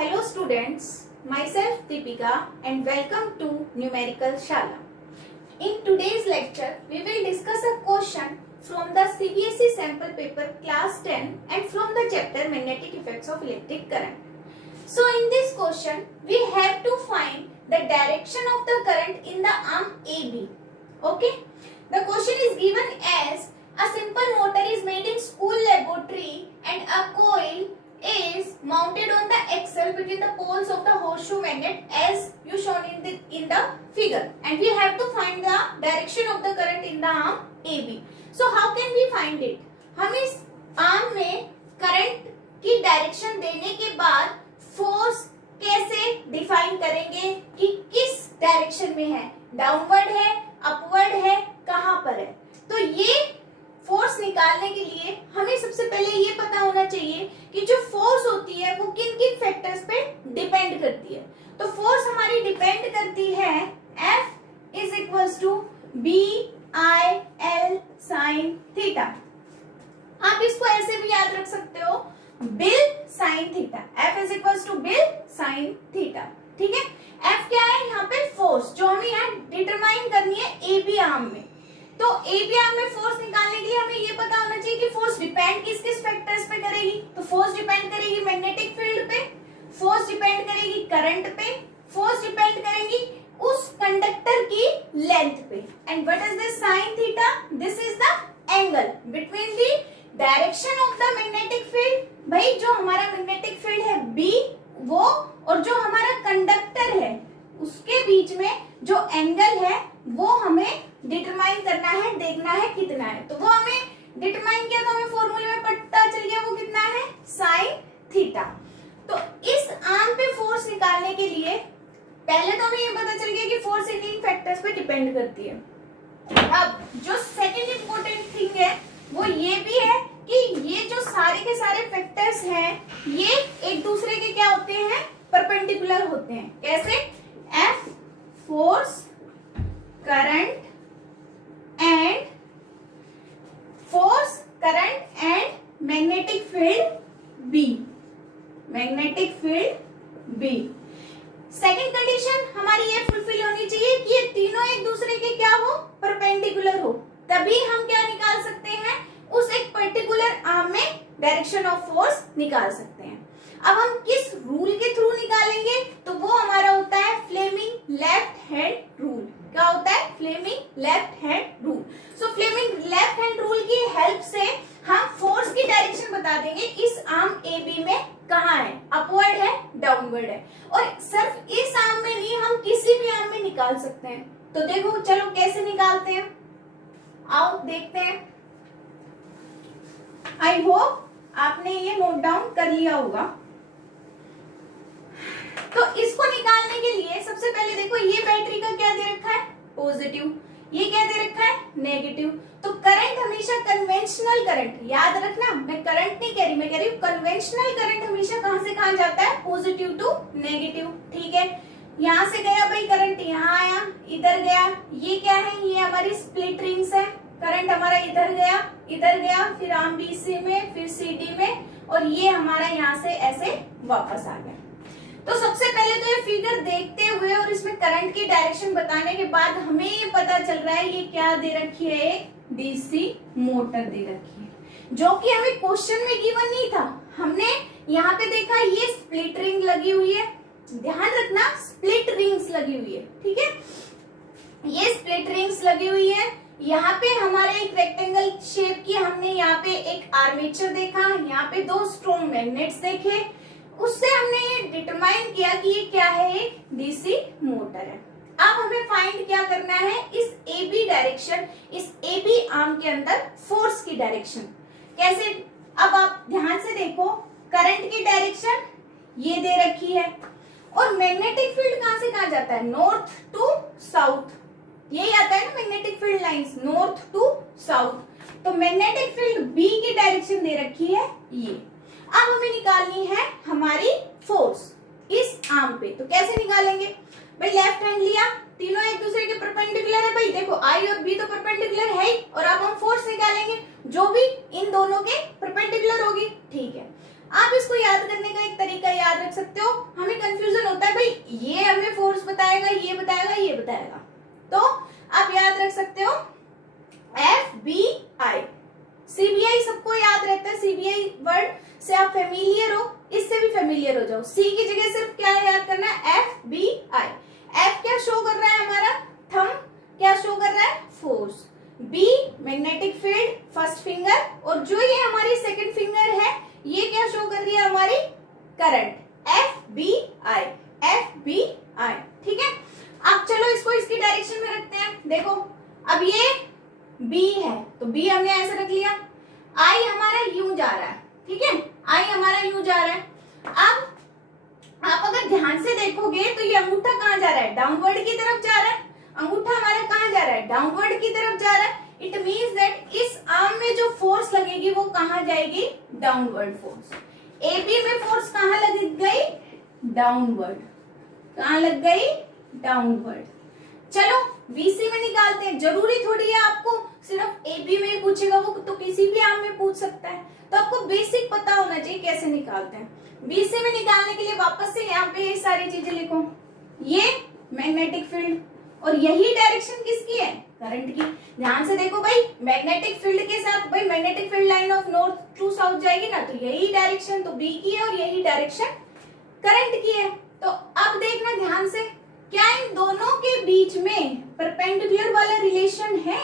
Hello students, myself Deepika and welcome to Numerical Shala. In today's lecture, we will discuss a question from the CBSE sample paper class 10 and from the chapter Magnetic Effects of Electric Current. So in this question, we have to find the direction of the current in the arm AB. Okay? The question is given as a simple motor is made in school laboratory and a coil is mounted on the axle between the poles of the horseshoe magnet as you shown in the figure, and we have to find the direction of the current in the arm AB. So how can we find it? हम इस arm में current की direction देने के बाद force कैसे define करेंगे कि किस डायरेक्शन में है, डाउनवर्ड है, अपवर्ड है, कहां पर है। तो ये फोर्स निकालने के लिए हमें सबसे पहले ये पता होना चाहिए कि जो फोर्स होती है वो किन किन फैक्टर्स पे डिपेंड करती है। तो फोर्स हमारी डिपेंड करती है F is equal to BIL sine theta. आप इसको ऐसे भी याद रख सकते हो, BIL sine theta. F is equal to BIL sine theta. ठीक है, F क्या है यहाँ पे? फोर्स, जो हमें यहाँ डिटरमाइन करनी है AB आर्म में। तो AB आर्म में फोर्स निकालने के लिए हमें ये पता होना चाहिए कि फोर्स डिपेंड किस किस फैक्टर्स पे करेगी। तो फोर्स डिपेंड करेगी मैग्नेटिक फील्ड पे, फोर्स डिपेंड करेगी करंट पे, फोर्स डिपेंड करेगी उस कंडक्टर की लेंथ पे। And what is this sine theta? This is the angle between the direction of the magnetic field. भाई जो हमारा मैग्नेटिक फील्ड है B वो, और जो हमारा कंडक्टर है उसके बीच में जो एंगल है वो हमें डिटरमाइन करना है, देखना है कितना है। तो वो हमें डिटरमाइन किया तो हमें फॉर्मूले में पता चल गया वो कितना है, साइन थीटा। तो इस आर्म पे फोर्स निकालने के लिए पहले तो हमें ये पता चल गया कि फोर्स इन फैक्टर्स पे डिपेंड करती है। अब जो सेकंड इंपॉर्टेंट थिंग है वो ये भी है कि ये जो सारे के सारे फैक्टर्स हैं ये एक दूसरे के क्या होते हैं, परपेंडिकुलर होते हैं। कैसे? F force, current and force, current and magnetic field B, magnetic field B। Second condition हमारी ये फुलफिल होनी चाहिए कि ये तीनों एक दूसरे के क्या हो, परपेंडिकुलर हो, तभी हम क्या निकाल सकते हैं, उस एक पर्टिकुलर आर्म में डायरेक्शन ऑफ फोर्स निकाल सकते हैं। अब हम किस रूल के थ्रू निकालेंगे? तो वो हमारा होता है फ्लेमिंग लेफ्ट हैंड रूल। क्या होता है? Fleming left hand rule. So Fleming left hand rule की हेल्प से हम फोर्स की डायरेक्शन बता देंगे इस आर्म AB में कहाँ है, अपवर्ड है, डाउनवर्ड है। और सिर्फ इस आर्म में नहीं, हम किसी भी आर्म में निकाल सकते हैं। तो देखो चलो कैसे निकालते हैं, आओ देखते हैं। आई होप आपने ये नोट डाउन कर लिया होगा। तो इसको निकालने के लिए सबसे पहले देखो ये बैटरी का क्या दे रखा है, पॉजिटिव, ये क्या दे रखा है, नेगेटिव। तो करंट हमेशा कन्वेंशनल करंट, याद रखना मैं करंट नहीं कह रही, मैं कह रही हूँ कन्वेंशनल करंट हमेशा कहां से कहां जाता है, पॉजिटिव टू नेगेटिव। ठीक है, यहां से गया भाई करंट, यहाँ आया, इधर गया, ये क्या है, ये हमारी स्प्लिट रिंग्स है। करंट हमारा इधर गया, फिर आर्म BC में, फिर CD में, और ये हमारा यहाँ से ऐसे वापस आ गया। तो सबसे पहले तो ये फिगर देखते हुए और इसमें करंट की डायरेक्शन बताने के बाद हमें ये पता चल रहा है ये क्या दे रखी है, एक DC मोटर दे रखी है, जो कि हमें क्वेश्चन में गिवन नहीं था। हमने यहाँ पे देखा ये स्प्लिट रिंग लगी हुई है, ध्यान रखना स्प्लिट रिंग्स लगी हुई है। ठीक है, ये स्प्लिट रिंग्स लगी हुई है। यहाँ पे हमारे एक रेक्टेंगल शेप की हमने यहाँ पे एक आर्मेचर देखा, यहाँ पे दो स्ट्रॉन्ग मैग्नेट्स देखे, उससे हमने ये डिटरमाइन किया कि ये क्या है, एक DC मोटर है। अब हमें फाइंड क्या करना है, इस AB डायरेक्शन, इस AB आर्म के अंदर फोर्स की डायरेक्शन कैसे। अब आप ध्यान से देखो, करंट की डायरेक्शन ये दे रखी है, और मैग्नेटिक फील्ड कहां से कहां जाता है, नॉर्थ टू साउथ, यही आता है ना magnetic field lines, north to south. तो मैग्नेटिक फील्ड B की डायरेक्शन दे रखी है ये। अब हमें निकालनी है हमारी फोर्स इस आर्म पे। तो कैसे निकालेंगे भाई, लेफ्ट हैंड लिया, तीनों एक दूसरे के परपेंडिकुलर है। भाई देखो I और B तो परपेंडिकुलर है ही, और अब हम फोर्स निकालेंगे जो भी इन दोनों के परपेंडिकुलर होगी। ठीक है, अब आप इसको याद करने का एक तरीका याद रख सकते हो। हमें कंफ्यूजन होता है भाई ये हमें फोर्स बताएगा, ये बताएगा, ये बताएगा, तो आप याद रख सकते हो FBI। CBI सबको याद रहता है, CBI वर्ड से आप फेमिलियर हो, इससे भी फेमिलियर हो जाओ। C की जगह सिर्फ क्या याद करना है, FBI। F क्या शो कर रहा है हमारा, थंब क्या शो कर रहा है, force. B magnetic field, first finger, और जो ये हमारी सेकंड फिंगर है ये क्या शो कर रही है हमारी, करंट। FBI, FBI, ठीक है। अब चलो इसको इसकी डायरेक्शन में रखते हैं। देखो अब ये B है तो B हमने ऐसे रख लिया, I हमारा यूं जा रहा है, ठीक है, I हमारा यूं जा रहा है। अब आप अगर ध्यान से देखोगे तो ये अंगूठा कहाँ जा रहा है, डाउनवर्ड की तरफ जा रहा है। अंगूठा हमारा कहाँ जा रहा है, डाउनवर्ड की तरफ जा रहा है। इट मीन्स दैट इस आर्म में जो फोर्स लगेगी वो कहाँ जाएगी, डाउनवर्ड फोर्स। AB में फोर्स कहाँ लग गई, डाउनवर्ड। कहाँ लग गई, डाउनवर्ड। चलो BC में निकालते हैं। जरूरी थोड़ी है आपको सिर्फ AB में ही पूछेगा, वो तो किसी भी आर्म में पूछ सकता है, तो आपको बेसिक पता होना चाहिए कैसे निकालते हैं। BC में निकालने के लिए वापस से यहाँ पे ये सारी चीजें लिखो। ये मैग्नेटिक फील्ड और यही डायरेक्शन किसकी है, करंट की। ध्यान से देखो भाई, मैग्नेटिक फील्ड के साथ भाई magnetic field line of north to south जाएगी ना, तो यही डायरेक्शन तो B की है और यही डायरेक्शन करंट की है। तो अब देखना ध्यान से, क्या इन दोनों के बीच में परपेंडिकुलर वाला रिलेशन है,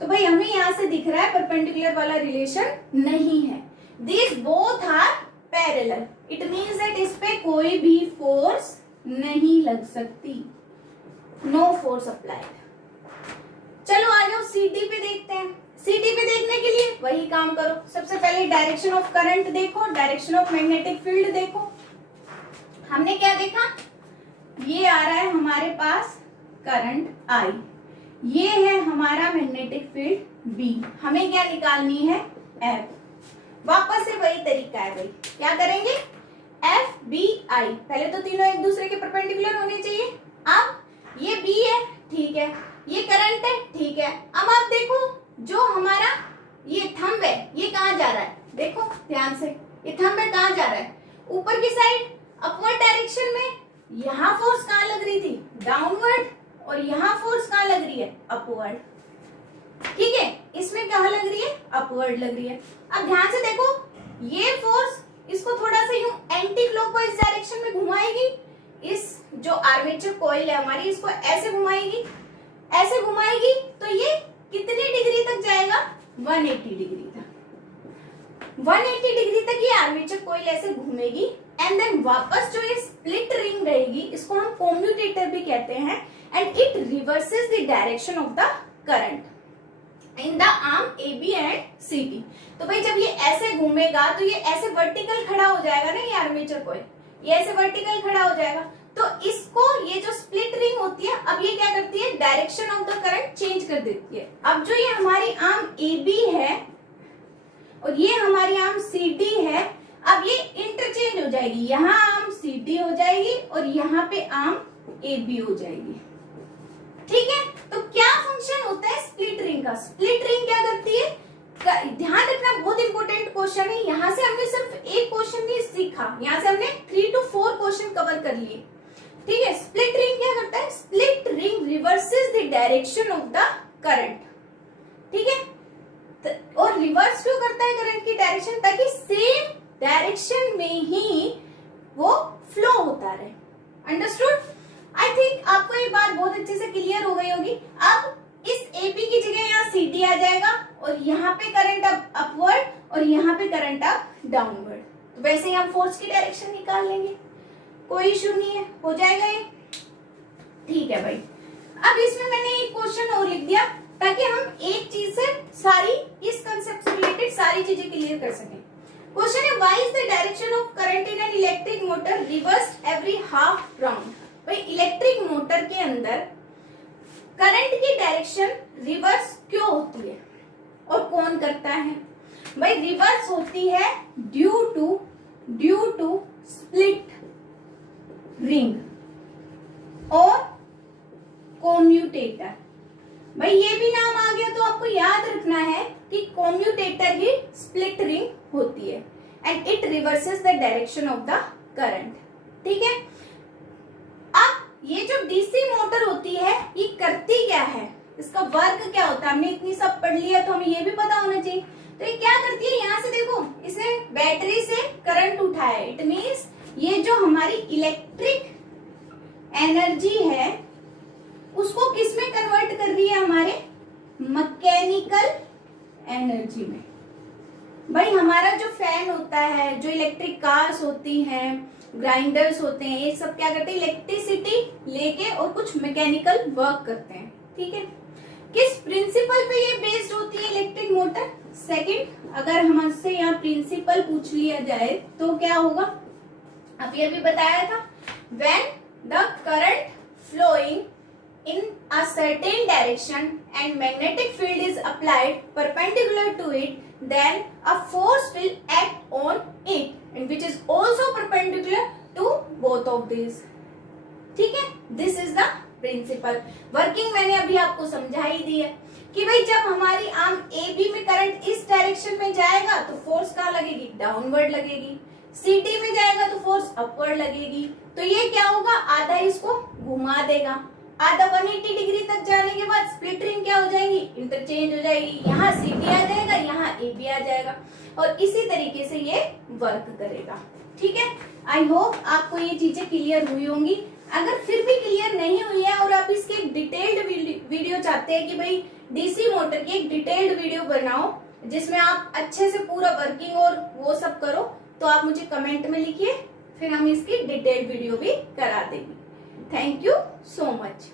तो भाई हमें यहां से दिख रहा है परपेंडिकुलर वाला रिलेशन नहीं है। These both are parallel, it means that इस पे कोई भी फोर्स नहीं लग सकती, नो फोर्स अप्लाइड। चलो आ जाओ CD पे देखते हैं। CD पे देखने के लिए वही काम करो, सबसे पहले डायरेक्शन ऑफ करंट देखो, डायरेक्शन ऑफ मैग्नेटिक फील्ड देखो। हमने क्या देखा, ये आ रहा है हमारे पास करंट I, ये है हमारा मैग्नेटिक फील्ड B, हमें क्या निकालनी है, F। वापस से वही तरीका है भाई, क्या करेंगे, FBI। पहले तो तीनों एक दूसरे के परपेंडिकुलर होने चाहिए। अब ये B है, ठीक है, ये करंट है, ठीक है। अब आप देखो जो हमारा ये थंब है ये कहाँ जा रहा है, देखो ध्यान से, ये थंब है कहाँ जा रहा है, ऊपर की साइड, अपवर्ड डायरेक्शन में। यहाँ फोर्स कहाँ लग रही थी, डाउनवर्ड, और यहाँ फोर्स कहाँ लग रही है, अपवर्ड, ठीक है। इसमें कहाँ लग रही है, अपवर्ड लग रही है। अब ध्यान से देखो, ये फोर्स इसको थोड़ा सा यूं एंटी क्लॉकवाइज डायरेक्शन में घुमाएगी। इस जो आर्मेचर कॉइल है हमारी, इसको ऐसे घुमाएगी, ऐसे घुमाएगी, तो ये कितने डिग्री तक जाएगा, 180 डिग्री तक। 180 डिग्री तक ये आर्मेचर कॉइल ऐसे घूमेगी, एंड देन वापस जो ये स्प्लिट रिंग रहेगी, इसको हम कम्यूटेटर भी कहते हैं, and it reverses the direction of the current in the arm AB and CD। तो भाई जब ये ऐसे घूमेगा तो ये ऐसे वर्टिकल खड़ा हो जाएगा ना, ये आर्मेचर कॉइल, ये ऐसे वर्टिकल खड़ा हो जाएगा। तो इसको ये जो स्प्लिट रिंग होती है, अब ये क्या करती है, direction of the current change कर देती है। अब जो ये हमारी आर्म AB है और ये हमारी आर्म CD है, अब ये इंटरचेंज हो जाएगी, यहाँ आर्म CD हो जाएगी और यहाँ पे आर्म AB हो जाएगी, ठीक है। तो क्या फंक्शन होता है स्प्लिट रिंग का, स्प्लिट रिंग क्या करती है, ध्यान रखना बहुत इंपॉर्टेंट क्वेश्चन है। यहाँ से हमने सिर्फ एक क्वेश्चन नहीं सीखा, यहाँ से हमने 3 to 4 क्वेश्चन कवर कर लिए, ठीक है। स्प्लिट रिंग क्या करता है, split ring reverses the direction of the current, ठीक है। और रिवर्स क्यों करता है करंट की डायरेक्शन, ताकि सेम डायरेक्शन में ही वो फ्लो होता रहे। अंडरस्टूड? आई थिंक आपको ये बात बहुत अच्छे से क्लियर हो गई होगी। अब इस AB की जगह यहाँ CD आ जाएगा और यहाँ पे करंट अब अपवर्ड और यहाँ पे करंट अब डाउनवर्ड। तो वैसे ही हम फोर्स की डायरेक्शन निकाल लेंगे, कोई इशू नहीं है, हो जाएगा ये, ठीक है भाई। अब इसमें मैंने एक क्वेश्चन और लिख दिया ताकि हम एक चीज से सारी इस कंसेप्ट से रिलेटेड सारी चीजें क्लियर कर सकें। क्वेश्चन है, why is the direction of current in an electric motor reversed every half round. भाई इलेक्ट्रिक मोटर के अंदर करंट की डायरेक्शन रिवर्स क्यों होती है और कौन करता है? भाई रिवर्स होती है ड्यू टू स्प्लिट रिंग और कम्यूटेटर। भाई ये भी नाम आ गया तो आपको याद रखना है कि कम्यूटेटर ही स्प्लिट रिंग होती है, and it reverses the direction of the current. ठीक है, अब ये जो डीसी मोटर होती है ये करती क्या है, इसका वर्क क्या होता है, हमने इतनी सब पढ़ लिया तो हमें ये भी पता होना चाहिए। तो ये क्या करती है, यहाँ से देखो इसने बैटरी से करंट उठाया, इट मीन्स ये जो हमारी इलेक्ट्रिक एनर्जी है उसको किस में कन्वर्ट कर रही है, हमारे मैकेनिकल एनर्जी में। भाई हमारा जो फैन होता है, जो इलेक्ट्रिक कार्स होती हैं, ग्राइंडर्स होते हैं, ये सब क्या करते हैं, इलेक्ट्रिसिटी लेके और कुछ मैकेनिकल वर्क करते हैं। ठीक है, किस प्रिंसिपल पे ये बेस्ड होती है इलेक्ट्रिक मोटर? सेकंड, अगर हमसे यहाँ प्रिंसिपल पूछ लिया जाए तो क्या होगा, अभी अभी बताया था, when the current flowing in a certain direction and magnetic field is applied perpendicular to it, then a force will act on it and which is also perpendicular to both of these. ठीक है, this is the principle. Working मैंने अभी आपको समझा ही दी है कि भाई जब हमारी आर्म AB में करंट इस डायरेक्शन में जाएगा तो फोर्स कहाँ लगेगी, डाउनवर्ड लगेगी, CD में जाएगा तो फोर्स अपवर्ड लगेगी। तो ये क्या होगा, आधा इसको घुमा देगा, आधा 180 डिग्री तक जाने के बाद स्प्लिट रिंग क्या हो जाएगी, इंटरचेंज हो जाएगी, यहाँ CD आ जाएगा, यहाँ AB आ जाएगा और इसी तरीके से ये वर्क करेगा। ठीक है, आई होप आपको ये चीजें क्लियर हुई होंगी। अगर फिर भी क्लियर नहीं हुई है और आप इसके एक डिटेल्ड वीडियो चाहते हैं कि भाई डीसी मोटर की एक डिटेल्ड वीडियो बनाओ जिसमें आप अच्छे से पूरा वर्किंग और वो सब करो, तो आप मुझे कमेंट में लिखिए, फिर हम इसकी डिटेल्ड वीडियो भी करा देंगे। Thank you so much.